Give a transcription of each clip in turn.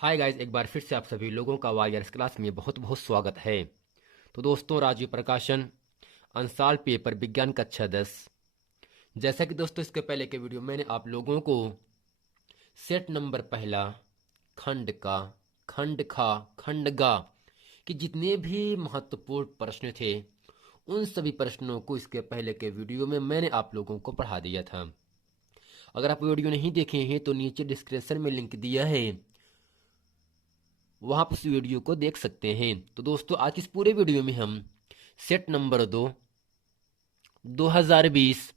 Hi guys, एक बार फिर से आप सभी लोगों का वायर्स क्लास में बहुत बहुत स्वागत है। तो दोस्तों, राजीव प्रकाशन अंसाल पेपर विज्ञान कक्षा 10। जैसा कि दोस्तों इसके पहले के वीडियो मैंने आप लोगों को सेट नंबर पहला खंड का खंड खा खंड गा कि जितने भी महत्वपूर्ण प्रश्न थे उन सभी प्रश्नों को इसके पहले के वीडियो में मैंने आप लोगों को पढ़ा दिया था। अगर आप वीडियो नहीं देखे हैं तो नीचे डिस्क्रिप्शन में लिंक दिया है, वहां पर उस वीडियो को देख सकते हैं। तो दोस्तों, आज इस पूरे वीडियो में हम सेट नंबर 2020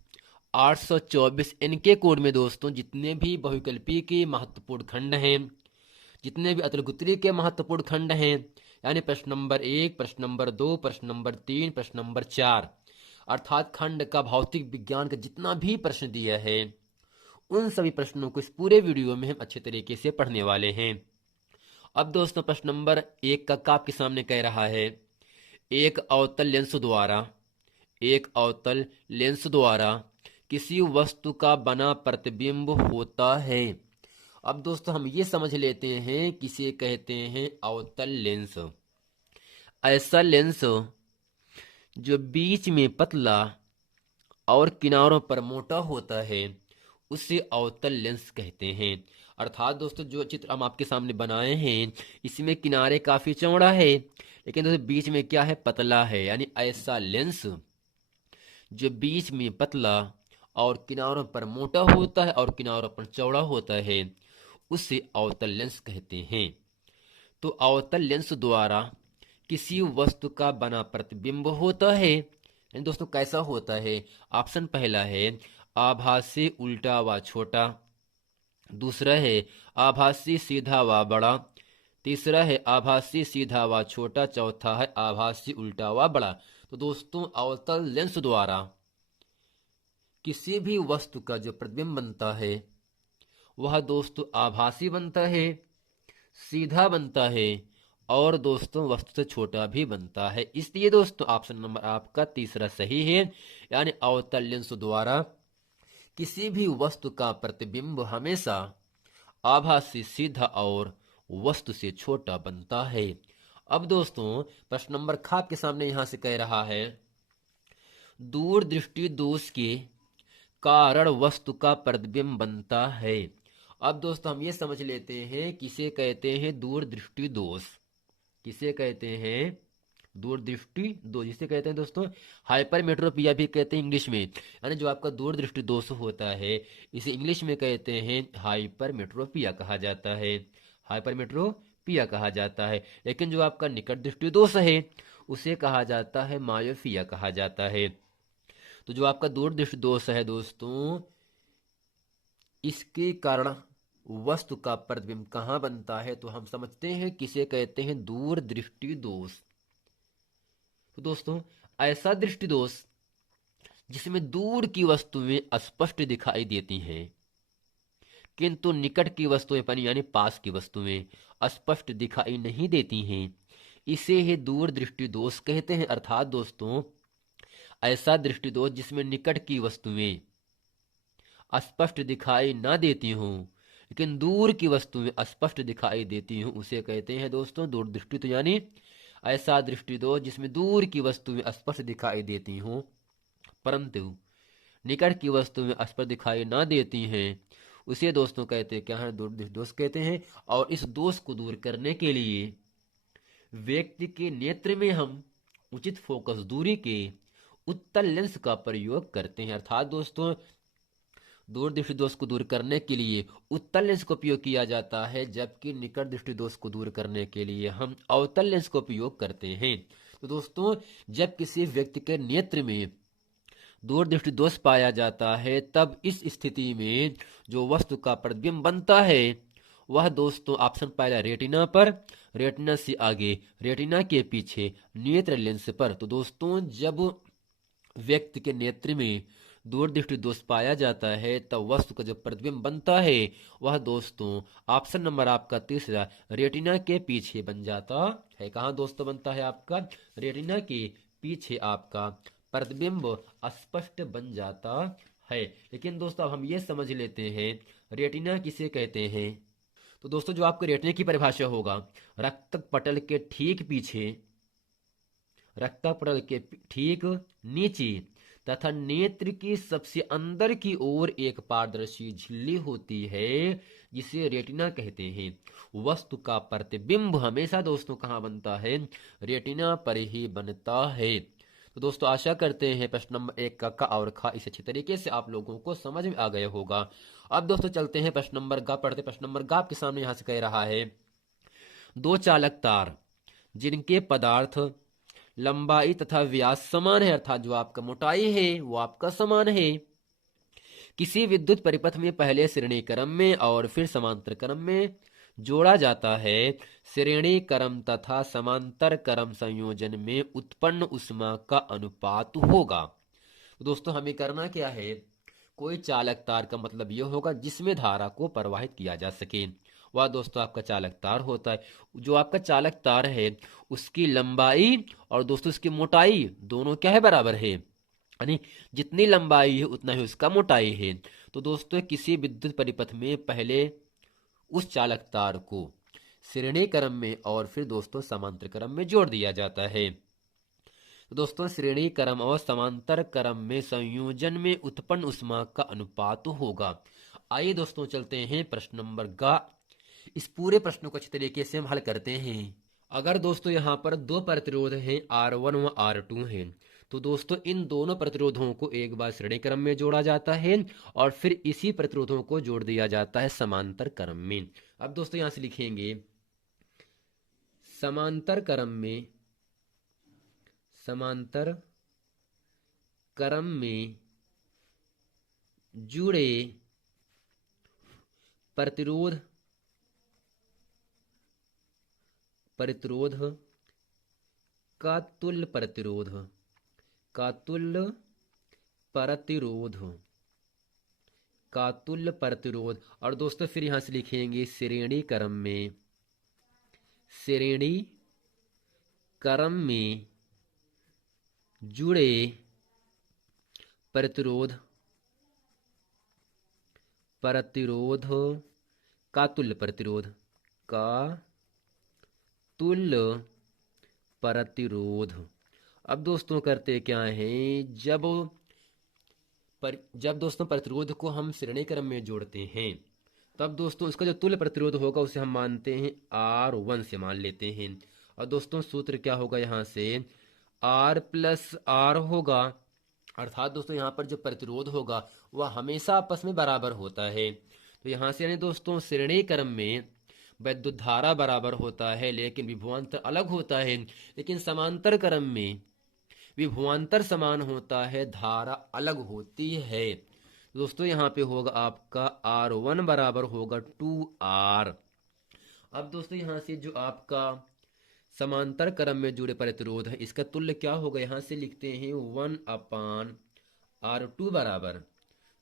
824 इनके कोड में दोस्तों जितने भी बहुविकल्पी के महत्वपूर्ण खंड हैं, जितने भी अतुलगुत्री के महत्वपूर्ण खंड हैं, यानी प्रश्न नंबर 1, प्रश्न नंबर 2, प्रश्न नंबर 3, प्रश्न नंबर 4, अर्थात खंड का भौतिक विज्ञान का जितना भी प्रश्न दिया है उन सभी प्रश्नों को इस पूरे वीडियो में हम अच्छे तरीके से पढ़ने वाले हैं। अब दोस्तों, प्रश्न नंबर 1 का आपके सामने कह रहा है, एक अवतल लेंस द्वारा एक अवतल लेंस द्वारा किसी वस्तु का बना प्रतिबिंब होता है। अब दोस्तों, हम ये समझ लेते हैं किसे कहते हैं अवतल लेंस। ऐसा लेंस जो बीच में पतला और किनारों पर मोटा होता है उसे अवतल लेंस कहते हैं। अर्थात दोस्तों, जो चित्र हम आपके सामने बनाए हैं इसमें किनारे काफी चौड़ा है लेकिन दोस्तों बीच में क्या है, पतला है। यानी ऐसा लेंस जो बीच में पतला और किनारों पर मोटा होता है और किनारों पर चौड़ा होता है उसे अवतल लेंस कहते हैं। तो अवतल लेंस द्वारा किसी वस्तु का बना प्रतिबिंब होता है। यानी दोस्तों कैसा होता है? ऑप्शन पहला है आभासी उल्टा व छोटा, दूसरा है आभासी सीधा व बड़ा, तीसरा है आभासी सीधा व छोटा, चौथा है आभासी उल्टा व बड़ा। तो दोस्तों, अवतल लेंस द्वारा किसी भी वस्तु का जो प्रतिबिंब बनता है वह दोस्तों आभासी बनता है, सीधा बनता है और दोस्तों वस्तु से छोटा भी बनता है। इसलिए दोस्तों ऑप्शन नंबर आपका तीसरा सही है। यानी अवतल लेंस द्वारा किसी भी वस्तु का प्रतिबिंब हमेशा आभासी, सीधा और वस्तु से छोटा बनता है। अब दोस्तों, प्रश्न नंबर ख के सामने यहां से कह रहा है, दूरदृष्टि दोष के कारण वस्तु का प्रतिबिंब बनता है। अब दोस्तों, हम ये समझ लेते हैं किसे कहते हैं दूरदृष्टि दोष। किसे कहते हैं? दूरदृष्टि दोष। जिसे कहते हैं दोस्तों हाइपरमेट्रोपिया भी कहते हैं इंग्लिश में। यानी जो आपका दूरदृष्टि दोष होता है इसे इंग्लिश में कहते हैं हाइपरमेट्रोपिया कहा जाता है। हाइपरमेट्रोपिया कहा जाता है। लेकिन जो आपका निकट दृष्टि दोष है उसे कहा जाता है मायोपिया कहा जाता है। तो जो आपका दूरदृष्टि दोष है दोस्तों, इसके कारण वस्तु का प्रतिबिंब कहां बनता है? तो हम समझते हैं किसे कहते हैं, दूरदृष्टि दोष। तो दोस्तों, ऐसा दृष्टि दोष जिसमें दूर की वस्तुएं स्पष्ट दिखाई देती हैं किंतु निकट की वस्तुएं यानी पास की वस्तुएं स्पष्ट दिखाई नहीं देती हैं, इसे ही दूरदृष्टि दोष कहते हैं। अर्थात दोस्तों, ऐसा दृष्टि दोष जिसमें निकट की वस्तुएं स्पष्ट दिखाई ना देती हूँ लेकिन दूर की वस्तुएं स्पष्ट दिखाई देती हूँ उसे कहते हैं दोस्तों दूरदृष्टि। तो यानी ऐसा दृष्टि दोष जिसमें दूर की वस्तुएं स्पष्ट दिखाई देती हूँ परंतु निकट की वस्तुएं स्पष्ट दिखाई ना देती हैं उसे दोस्तों कहते हैं क्या है, दूरदृष्टि दोष कहते हैं। और इस दोष को दूर करने के लिए व्यक्ति के नेत्र में हम उचित फोकस दूरी के उत्तल लेंस का प्रयोग करते हैं। अर्थात दोस्तों, दूरदृष्टि दोष को दूर करने के लिए उत्तल लेंस का उपयोग किया जाता है, जबकि निकट दृष्टि दोष को दूर करने के लिए हम अवतल लेंस का उपयोग करते हैं। तो दोस्तों, जब किसी व्यक्ति के नेत्र में दूरदृष्टि दोष पाया जाता है तब इस स्थिति में जो वस्तु का प्रतिबिंब बनता है वह दोस्तों ऑप्शन पहला रेटिना पर, रेटिना से आगे, रेटिना के पीछे नेत्र लेंस पर। तो दोस्तों, जब व्यक्ति के नेत्र में दूरदृष्टि दोष पाया जाता है तब वस्तु का जो प्रतिबिंब बनता है वह दोस्तों ऑप्शन नंबर आपका तीसरा रेटिना के पीछे बन जाता है। कहाँ दोस्तों बनता है? आपका रेटिना के पीछे आपका प्रतिबिंब स्पष्ट बन जाता है। लेकिन दोस्तों अब हम ये समझ लेते हैं रेटिना किसे कहते हैं। तो दोस्तों जो आपके रेटिना की परिभाषा होगा, रक्त पटल के ठीक पीछे, रक्त पटल के ठीक नीचे तथा नेत्र की सबसे अंदर की ओर एक पारदर्शी झिल्ली होती है जिसे रेटिना कहते हैं। वस्तु का प्रतिबिंब हमेशा दोस्तों कहाँ बनता है? रेटिना पर ही बनता है। तो दोस्तों आशा करते हैं प्रश्न नंबर 1 का और खा इस अच्छी तरीके से आप लोगों को समझ में आ गया होगा। अब दोस्तों चलते हैं प्रश्न नंबर ग पढ़ते। प्रश्न नंबर ग आपके सामने यहां से कह रहा है, दो चालक तार जिनके पदार्थ लंबाई तथा व्यास समान है, अर्थात जो आपका मोटाई है वो आपका समान है, किसी विद्युत परिपथ में पहले श्रेणी क्रम में और फिर समांतर क्रम में जोड़ा जाता है, श्रेणी क्रम तथा समांतर क्रम संयोजन में उत्पन्न ऊष्मा का अनुपात होगा। तो दोस्तों हमें करना क्या है? कोई चालक तार का मतलब यह होगा जिसमें धारा को प्रवाहित किया जा सके, वह दोस्तों आपका चालक तार होता है। जो आपका चालक तार है उसकी लंबाई और दोस्तों उसकी मोटाई दोनों क्या है? बराबर है, यानी जितनी लंबाई है उतना ही उसका मोटाई है। तो दोस्तों किसी विद्युत परिपथ में पहले उस चालक तार को श्रेणी क्रम में और फिर दोस्तों समांतर क्रम में जोड़ दिया जाता है। तो दोस्तों श्रेणी क्रम और समांतर क्रम में संयोजन में उत्पन्न ऊष्मा का अनुपात होगा। आइए दोस्तों चलते हैं प्रश्न नंबर ग। इस पूरे प्रश्न को अच्छी तरीके से हम हल करते हैं। अगर दोस्तों यहाँ पर दो प्रतिरोध हैं R1 व R2 हैं, तो दोस्तों इन दोनों प्रतिरोधों को एक बार श्रेणी क्रम में जोड़ा जाता है और फिर इसी प्रतिरोधों को जोड़ दिया जाता है समांतर क्रम में। अब दोस्तों यहां से लिखेंगे समांतर क्रम में जुड़े प्रतिरोध का तुल्य प्रतिरोध और दोस्तों फिर यहां से लिखेंगे श्रेणी क्रम में जुड़े प्रतिरोध का तुल्य प्रतिरोध। अब दोस्तों करते क्या हैं, जब दोस्तों प्रतिरोध को हम श्रेणी क्रम में जोड़ते हैं तब दोस्तों उसका जो तुल्य प्रतिरोध होगा उसे हम मानते हैं R1 से मान लेते हैं। और दोस्तों सूत्र क्या होगा? यहाँ से R प्लस R होगा, अर्थात दोस्तों यहाँ पर जो प्रतिरोध होगा वह हमेशा आपस में बराबर होता है। तो यहाँ से यानी दोस्तों श्रेणी क्रम में विद्युत धारा बराबर होता है लेकिन विभवांतर अलग होता है, लेकिन समांतर क्रम में विभवांतर समान होता है, धारा अलग होती है। दोस्तों यहाँ पे होगा आपका R1 बराबर होगा 2R। अब दोस्तों यहाँ से जो आपका समांतर क्रम में जुड़े प्रतिरोध है इसका तुल्य क्या होगा? यहाँ से लिखते हैं 1/R2 बराबर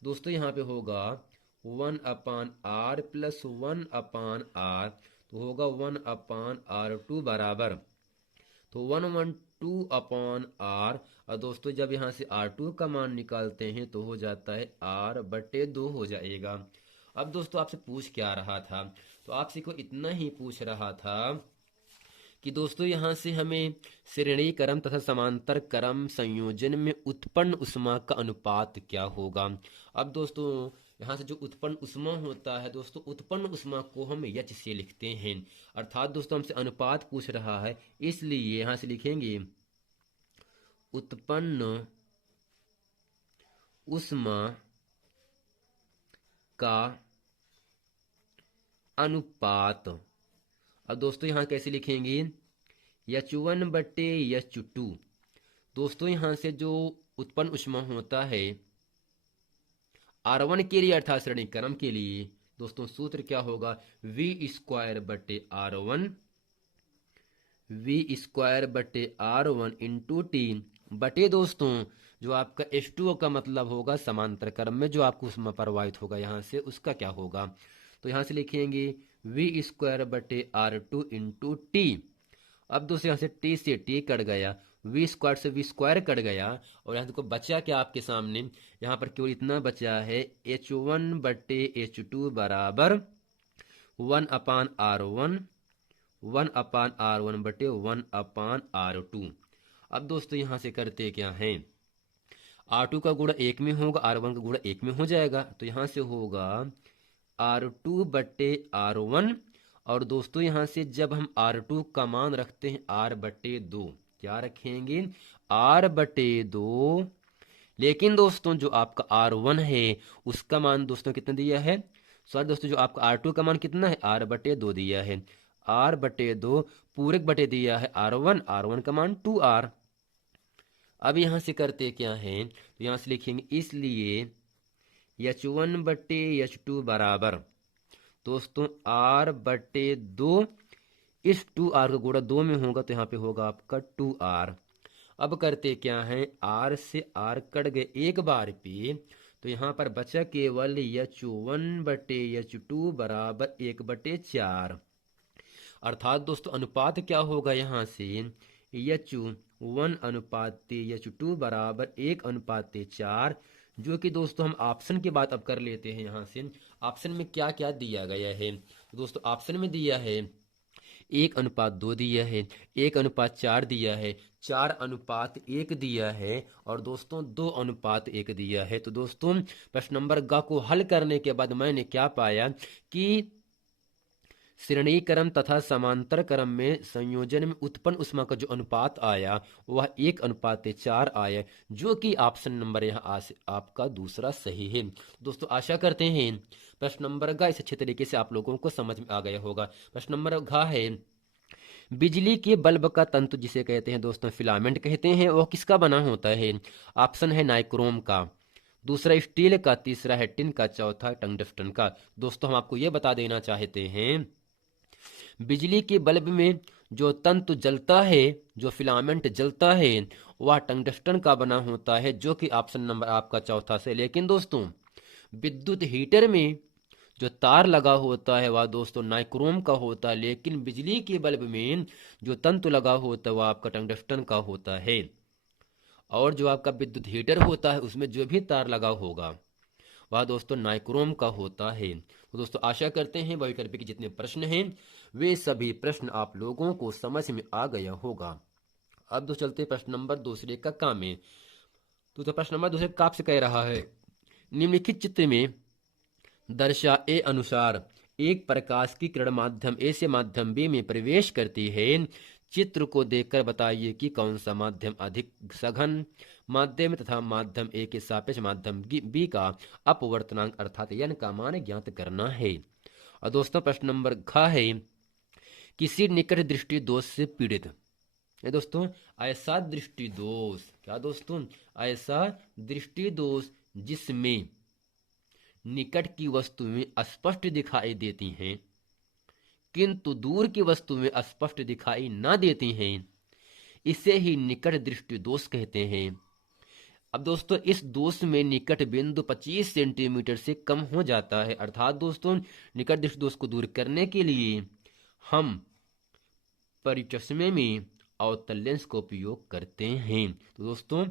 दोस्तों यहाँ पे होगा 1/R प्लस 1/R, तो होगा 1/R2 बराबर तो 112/R। और दोस्तों जब यहाँ से R2 का मान निकालते हैं तो हो जाता है R/2 हो जाएगा। अब दोस्तों आपसे पूछ क्या रहा था? तो आपसे को इतना ही पूछ रहा था कि दोस्तों यहाँ से हमें श्रेणी क्रम तथा समांतर क्रम संयोजन में उत्पन्न ऊष्मा का अनुपात क्या होगा। अब दोस्तों यहाँ से जो उत्पन्न ऊष्मा होता है दोस्तों, उत्पन्न ऊष्मा को हम H से लिखते हैं, अर्थात दोस्तों हमसे अनुपात पूछ रहा है इसलिए यहाँ से लिखेंगे उत्पन्न ऊष्मा का अनुपात। अब दोस्तों यहाँ कैसे लिखेंगे? H1/H2। दोस्तों यहाँ से जो उत्पन्न ऊष्मा होता है R1 के लिए अर्थात श्रेणी क्रम के लिए दोस्तों सूत्र क्या होगा? V²/R1 इंटू T बटे दोस्तों जो आपका H2O का मतलब होगा समांतर क्रम में जो आपको ऊष्मा प्रवाहित होगा यहाँ से उसका क्या होगा। तो यहाँ से लिखेंगे V²/R2 इंटू T। अब दोस्तों यहाँ से T से T कट गया, V² से V² कट गया और यहाँ देखो बचा क्या आपके सामने? यहाँ पर केवल इतना बचा है H1/H2 बराबर 1/r1, 1/r1 बटे 1/r2। अब दोस्तों यहां से करते क्या हैं, R2 का गुणा 1 में होगा, R1 का गुणा 1 में हो जाएगा, तो यहां से होगा R2 बटे R1। और दोस्तों यहां से जब हम R2 का मान रखते हैं R बटे 2, क्या रखेंगे, R बटे 2। लेकिन दोस्तों जो आपका R1 है उसका मान दोस्तों कितना दिया है, सॉरी दोस्तों जो आपका R2 का मान कितना है, R बटे 2 दिया है, R बटे 2 पूरक बटे दिया है R1, R1 का मान 2R। अब यहां से करते क्या है, तो यहां से लिखेंगे इसलिए H1 बटे H2 बराबर दोस्तों R बटे 2, इस 2R का गुणा 2 में होगा तो यहाँ पे होगा आपका 2R। अब करते क्या है, R से R कट गए एक बार पे, तो यहाँ पर बचा केवल H1 बटे H2 बराबर 1/4। अर्थात दोस्तों अनुपात क्या होगा यहाँ से, H1 अनुपात H2 बराबर 1/4, जो कि दोस्तों हम ऑप्शन की बात अब कर लेते हैं। यहाँ से ऑप्शन में क्या क्या दिया गया है, तो दोस्तों ऑप्शन में दिया है 1/2 दिया है, 1/4 दिया है, 4/1 दिया है, और दोस्तों 2/1 दिया है। तो दोस्तों प्रश्न नंबर ग को हल करने के बाद मैंने क्या पाया कि श्रेणी क्रम तथा समांतर क्रम में संयोजन में उत्पन्न ऊष्मा का जो अनुपात आया वह 1/4 आया, जो कि ऑप्शन नंबर यहाँ आपका दूसरा सही है। दोस्तों आशा करते हैं प्रश्न नंबर घ इस अच्छे तरीके से आप लोगों को समझ में आ गया होगा। प्रश्न नंबर घ है, बिजली के बल्ब का तंतु जिसे कहते हैं दोस्तों फिलामेंट कहते हैं, वह किसका बना होता है। ऑप्शन है नाइक्रोम का, दूसरा स्टील का, तीसरा है टिन का, चौथा टंगस्टन का। दोस्तों हम आपको यह बता देना चाहते हैं बिजली के बल्ब में जो तंतु जलता है, जो फिलामेंट जलता है, वह टंगस्टन का बना होता है, जो कि ऑप्शन नंबर आपका चौथा से। लेकिन दोस्तों विद्युत हीटर में जो तार लगा होता है वह दोस्तों नाइक्रोम का होता है, लेकिन बिजली के बल्ब में जो तंतु लगा होता है वह आपका टंगस्टन का होता है। और जो आपका विद्युत हीटर होता है उसमें जो भी तार लगा होगा वह दोस्तों नाइक्रोम का होता है। तो दोस्तों आशा करते हैं बहुविकल्पी के जितने प्रश्न हैं वे सभी प्रश्न आप लोगों को समझ में आ गया होगा। अब दोस्तों चलते प्रश्न नंबर दूसरे का काम में। तो प्रश्न नंबर दूसरे का आपसे कह रहा है, निम्नलिखित चित्र में दर्शाए अनुसार एक प्रकाश की किरण माध्यम ए से माध्यम बी में प्रवेश करती है। चित्र को देखकर बताइए कि कौन सा माध्यम अधिक सघन माध्यम तथा माध्यम ए के सापेक्ष माध्यम बी का अपवर्तनांक अर्थात n का मान ज्ञात करना है। और दोस्तों प्रश्न नंबर घ है, किसी निकट दृष्टि दोष से पीड़ित है दोस्तों ऐसा दृष्टि दोष, क्या दोस्तों ऐसा दृष्टि दोष जिसमें निकट की वस्तुएं स्पष्ट दिखाई देती हैं किंतु दूर की वस्तुएं स्पष्ट दिखाई ना देती हैं, इसे ही निकट दृष्टि दोष कहते हैं। अब दोस्तों इस दोष में निकट बिंदु 25 सेंटीमीटर से कम हो जाता है। अर्थात दोस्तों निकट दृष्टि दोष को दूर करने के लिए हम परिचश्मे में अवतल लेंस का उपयोग करते हैं। तो दोस्तों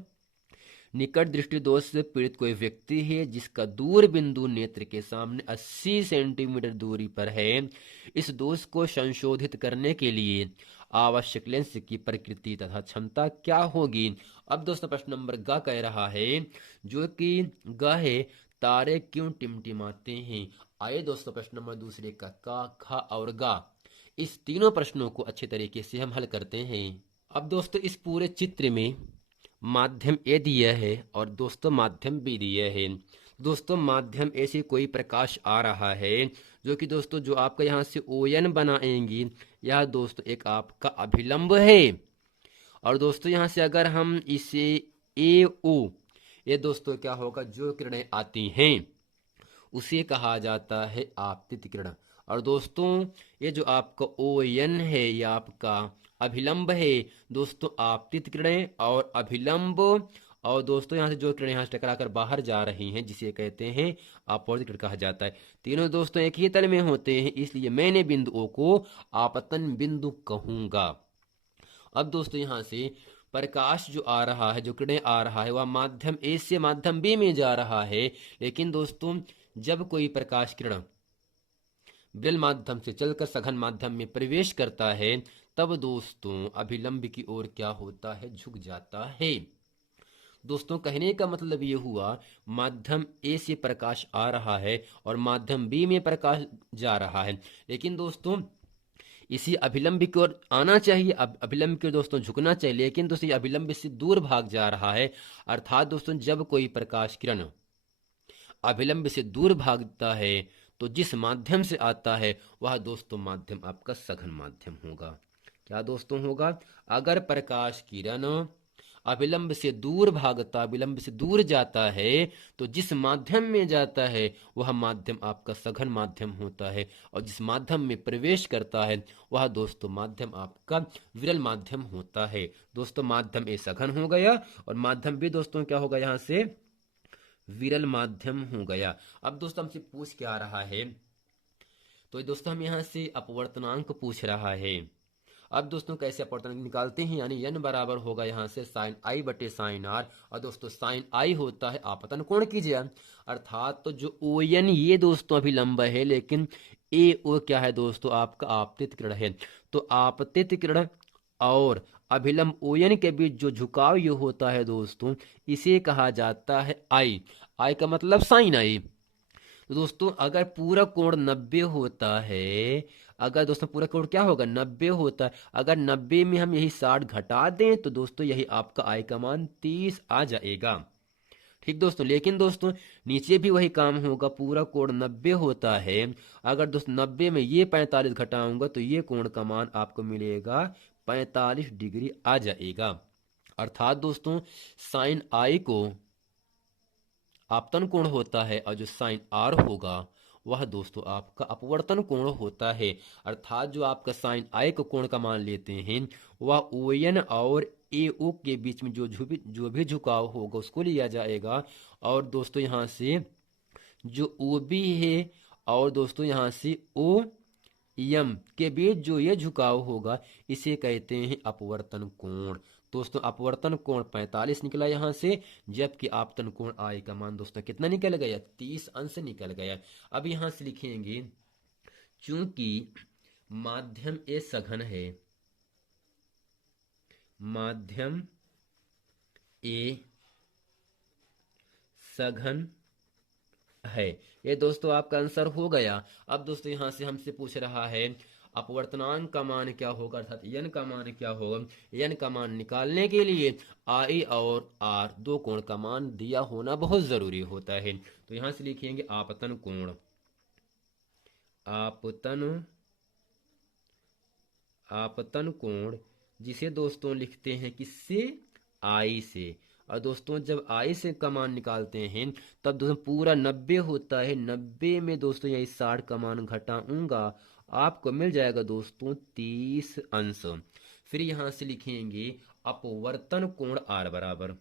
निकट दृष्टि दोष से पीड़ित कोई व्यक्ति है जिसका दूर बिंदु नेत्र के सामने 80 सेंटीमीटर दूरी पर है। इस दोष को संशोधित करने के लिए आवश्यक लेंस की प्रकृति तथा क्षमता क्या होगी। अब दोस्तों प्रश्न नंबर ग कह रहा है, जो कि ग है, तारे क्यों टिमटिमाते हैं। आइए दोस्तों प्रश्न नंबर दूसरे का ख और ग इस तीनों प्रश्नों को अच्छे तरीके से हम हल करते हैं। अब दोस्तों इस पूरे चित्र में माध्यम ए दिया है और दोस्तों माध्यम बी दिया है। दोस्तों माध्यम ए से कोई प्रकाश आ रहा है, जो कि दोस्तों जो आपका यहाँ से ON बनाएंगी यह दोस्तों एक आपका अभिलंब है। और दोस्तों यहाँ से अगर हम इसे AO, ये दोस्तों क्या होगा, जो किरणें आती हैं उसे कहा जाता है आपतित किरण। और दोस्तों ये जो आपका ON है यह आपका अभिलंब है दोस्तों आपतित किरणें और अभिलंब। और दोस्तों यहाँ से जो किरणें यहाँ से टकराकर बाहर जा रही हैं जिसे कहते हैं अपवर्तित किरण कहा जाता है। तीनों दोस्तों एक ही तल में होते हैं, इसलिए मैंने बिंदु O को आपतन बिंदु कहूंगा। अब दोस्तों यहाँ से प्रकाश जो आ रहा है, जो किरणें आ रहा है वह माध्यम ए से माध्यम बी में जा रहा है। लेकिन दोस्तों जब कोई प्रकाश किरण विरल माध्यम से चलकर सघन माध्यम में प्रवेश करता है, तब दोस्तों अभिलंब की ओर क्या होता है, झुक जाता है। दोस्तों कहने का मतलब ये हुआ, माध्यम ए से प्रकाश आ रहा है और माध्यम बी में प्रकाश जा रहा है, लेकिन दोस्तों इसी अभिलंब की ओर आना चाहिए, अभिलंब की ओर दोस्तों झुकना चाहिए, लेकिन दोस्तों ये अभिलंब से दूर भाग जा रहा है। अर्थात दोस्तों जब कोई प्रकाश किरण अभिलंब से दूर भागता है तो जिस माध्यम से आता है वह दोस्तों माध्यम आपका सघन माध्यम होगा। क्या दोस्तों होगा, अगर प्रकाश किरण अविलंब से दूर भागता, विलंब से दूर जाता है, तो जिस माध्यम में जाता है वह माध्यम आपका सघन माध्यम होता है, और जिस माध्यम में प्रवेश करता है वह दोस्तों माध्यम आपका विरल माध्यम होता है। दोस्तों माध्यम ए सघन हो गया और माध्यम बी दोस्तों क्या होगा, यहां से विरल माध्यम हो गया। अब दोस्तों हमसे पूछ क्या रहा है, तो दोस्तों हम यहां से अपवर्तनांक पूछ रहा है। अब दोस्तों कैसे अपवर्तनांक निकालते हैं, यानी n बराबर होगा यहाँ से साइन आई बटे साइन आर, और दोस्तों साइन आई होता है आपतन कोण की जया। अर्थात तो जो ओ एन ये दोस्तों अभिलंब है, लेकिन ए ओ क्या है दोस्तों, आपका आपतित किरण है। तो आपतित किरण और अभिलंब ओ एन के बीच जो झुकाव ये होता है दोस्तों, इसे कहा जाता है आई। आई का मतलब साइन आई। तो दोस्तों अगर पूरा कोण 90 होता है, अगर दोस्तों पूरा कोण क्या होगा, 90 होता है, अगर 90 में हम यही 60 घटा दें तो दोस्तों यही आपका आई का मान 30 आ जाएगा। ठीक दोस्तों, लेकिन दोस्तों नीचे भी वही काम होगा, पूरा कोण 90 होता है, अगर दोस्तों 90 में ये 45 घटाऊंगा तो ये कोण का मान आपको मिलेगा 45 डिग्री आ जाएगा। अर्थात दोस्तों साइन आई को आपतन कोण होता है और जो साइन आर होगा वह दोस्तों आपका अपवर्तन कोण होता है। अर्थात जो आपका साइन आई को कोण का मान लेते हैं वह ओ एन और ए ओ के बीच में जो भी झुकाव होगा उसको लिया जाएगा, और दोस्तों यहाँ से जो ओ बी है और दोस्तों यहाँ से ओ यम के बीच जो ये झुकाव होगा इसे कहते हैं अपवर्तन कोण। दोस्तों अपवर्तन कोण 45 निकला यहाँ से, जबकि आपतन कोण आई का मान दोस्तों कितना निकल गया, 30 अंश निकल गया। अब यहाँ से लिखेंगे, चूंकि माध्यम ए सघन है, माध्यम ए सघन है, ये दोस्तों आपका आंसर हो गया। अब दोस्तों यहां से हमसे पूछ रहा है अपवर्तनांक का मान क्या होगा, अर्थात एन का मान क्या होगा। एन का मान निकालने के लिए आई और आर दो कोण का मान दिया होना बहुत जरूरी होता है। तो यहां से लिखेंगे आपतन कोण, आपतन कोण जिसे दोस्तों लिखते हैं किससे, आई से। और दोस्तों जब आई से का मान निकालते हैं तब दोस्तों पूरा 90 होता है, 90 में दोस्तों यही 60 का मान घटाऊंगा, आपको मिल जाएगा दोस्तों 30 अंश। फिर यहां से लिखेंगे अपवर्तन कोण आर बराबर,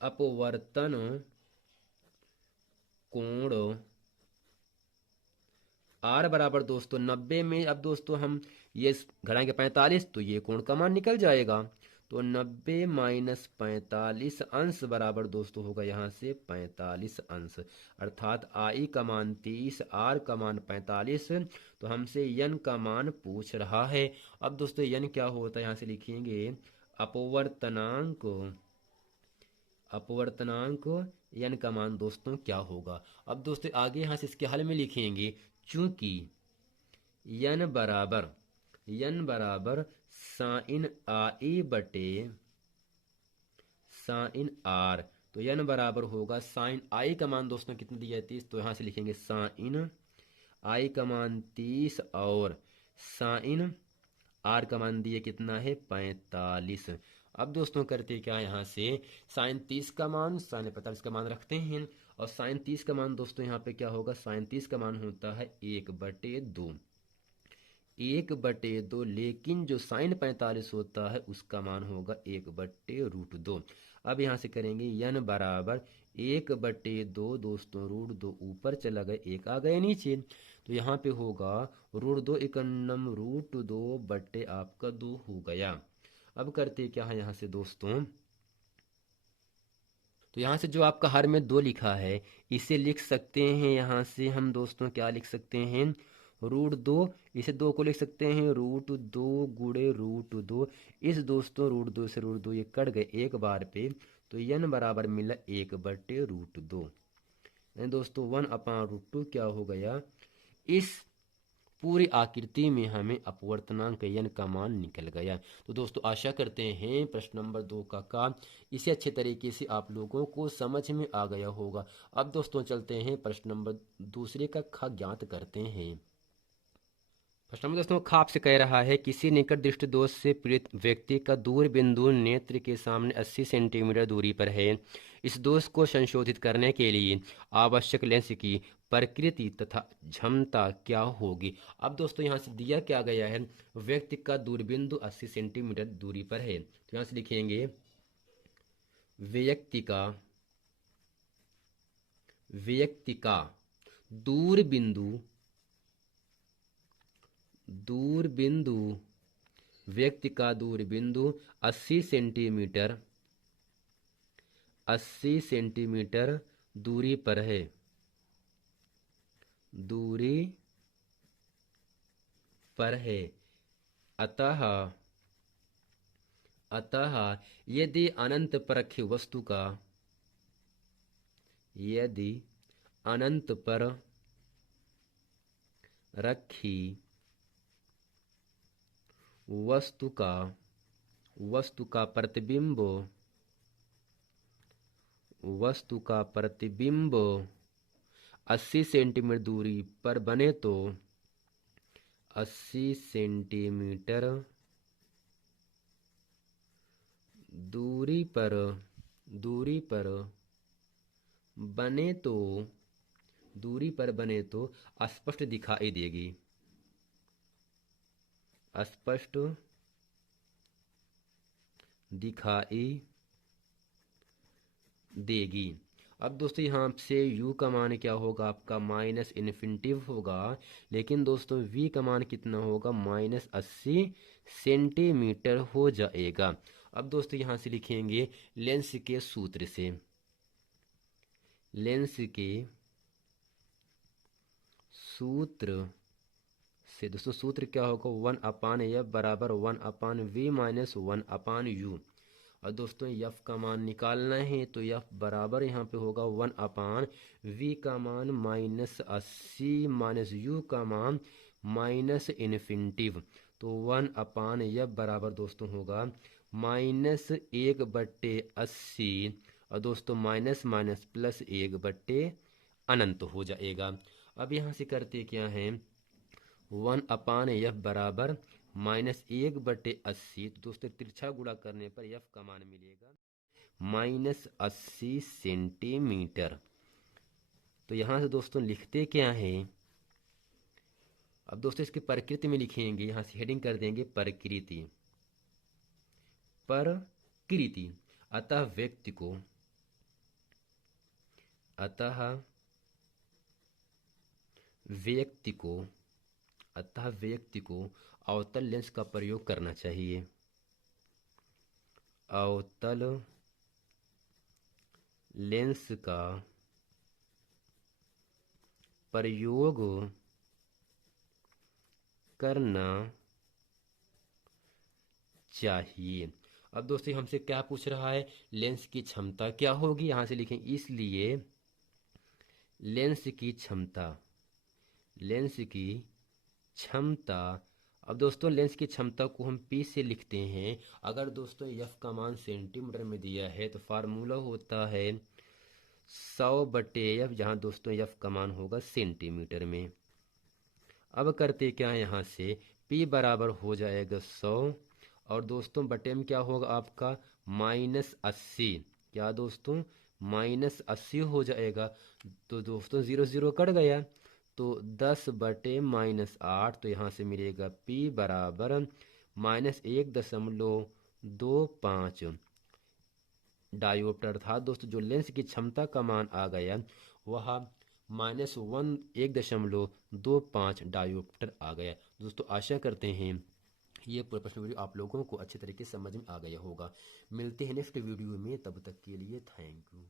अपवर्तन कोण आर बराबर दोस्तों 90 में अब दोस्तों हम ये घटाएंगे 45 तो ये कोण का मान निकल जाएगा। तो 90 माइनस 45 अंश बराबर दोस्तों होगा यहाँ से 45 अंश। अर्थात आई का मान 30, आर का मान 45, तो हमसे यन का मान पूछ रहा है। अब दोस्तों यन क्या होता है, यहाँ से लिखेंगे अपवर्तनांक, अपवर्तनांक यन का मान दोस्तों क्या होगा। अब दोस्तों आगे यहाँ से इसके हल में लिखेंगे, चूंकि यन बराबर साइन आई बटे साइन आर, तो यन बराबर होगा साइन आई का मान दोस्तों कितना दिया है 30, तो यहां से लिखेंगे साइन आई का मान 30 और साइन आर का मान दिए कितना है 45। अब दोस्तों करते क्या, यहाँ से साइन 30 का मान साइन 45 का मान रखते हैं, और साइन 30 का मान दोस्तों यहाँ पे क्या होगा, साइन 30 का मान होता है 1/2, 1/2, लेकिन जो साइन 45 होता है उसका मान होगा 1/√2। अब यहाँ से करेंगे यन बराबर 1/2 दोस्तों √2 ऊपर चला गया, एक आ गया नीचे, तो यहाँ पे होगा √2 एकन्नम √2 बट्टे आपका 2 हो गया। अब करते क्या है यहाँ से दोस्तों, तो यहाँ से जो आपका हर में 2 लिखा है, इसे लिख सकते हैं यहाँ से हम दोस्तों, क्या लिख सकते हैं, √2। इसे 2 को लिख सकते हैं √2 गुणे √2। इस दोस्तों √2 से √2 ये कट गए एक बार पे, तो n बराबर मिला 1/√2। दोस्तों 1/√2 क्या हो गया, इस पूरी आकृति में हमें अपवर्तनांक n का मान निकल गया। तो दोस्तों आशा करते हैं प्रश्न नंबर 2 का इसे अच्छे तरीके से आप लोगों को समझ में आ गया होगा। अब दोस्तों चलते हैं प्रश्न नंबर दूसरे का ख ज्ञात करते हैं। प्रश्न नंबर दोस्तों ख आपसे कह रहा है, किसी निकट दृष्टि दोष से पीड़ित व्यक्ति का दूर बिंदु नेत्र के सामने 80 सेंटीमीटर दूरी पर है। इस दोष को संशोधित करने के लिए आवश्यक लेंस की प्रकृति तथा क्षमता क्या होगी। अब दोस्तों यहाँ से दिया क्या गया है, व्यक्ति का दूरबिंदु 80 सेंटीमीटर दूरी पर है, तो यहाँ से लिखेंगे व्यक्ति का दूरबिंदु व्यक्ति का दूरबिंदु 80 सेंटीमीटर दूरी पर है, अतः यदि अनंत पर रखी वस्तु का प्रतिबिंब 80 सेंटीमीटर दूरी पर बने तो 80 सेंटीमीटर दूरी पर बने तो स्पष्ट दिखाई देगी। अब दोस्तों यहाँ से u का मान क्या होगा, आपका -इन्फिनिटी होगा, लेकिन दोस्तों v का मान कितना होगा, -80 सेंटीमीटर हो जाएगा। अब दोस्तों यहाँ से लिखेंगे लेंस के सूत्र से दोस्तों सूत्र क्या होगा, 1/f बराबर 1/v माइनस 1/u। और दोस्तों f का मान निकालना है तो f बराबर यहाँ पे होगा 1/v का मान -80 माइनस u का मान -इन्फिनिटी। तो 1/f बराबर दोस्तों होगा -1/80 और दोस्तों माइनस माइनस प्लस 1/अनंत हो जाएगा। अब यहाँ से करते क्या है, 1/f बराबर -1/80, तो दोस्तों तिरछा गुणा करने पर f का मान मिलेगा -80 सेंटीमीटर। तो यहाँ से दोस्तों लिखते क्या है, अब दोस्तों इसकी प्रकृति में लिखेंगे, यहाँ से हेडिंग कर देंगे प्रकृति। अतः व्यक्ति को अवतल लेंस का प्रयोग करना चाहिए। अवतल लेंस का प्रयोग करना चाहिए। अब दोस्तों हमसे क्या पूछ रहा है, लेंस की क्षमता क्या होगी, यहां से लिखें इसलिए लेंस की क्षमता। अब दोस्तों लेंस की क्षमता को हम P से लिखते हैं। अगर दोस्तों f का मान सेंटीमीटर में दिया है तो फार्मूला होता है 100/f, जहां दोस्तों f का मान होगा सेंटीमीटर में। अब करते क्या है, यहाँ से P बराबर हो जाएगा 100 और दोस्तों बटे में क्या होगा आपका -80, क्या दोस्तों -80 हो जाएगा। तो दोस्तों 0 0 कट गया, तो 10/-8, तो यहाँ से मिलेगा P बराबर -1.25 डायोप्टर। अर्थात दोस्तों जो लेंस की क्षमता का मान आ गया वह -1.25 डायोप्टर आ गया। दोस्तों आशा करते हैं ये पूरा प्रश्न वीडियो आप लोगों को अच्छे तरीके से समझ में आ गया होगा। मिलते हैं नेक्स्ट वीडियो में, तब तक के लिए थैंक यू।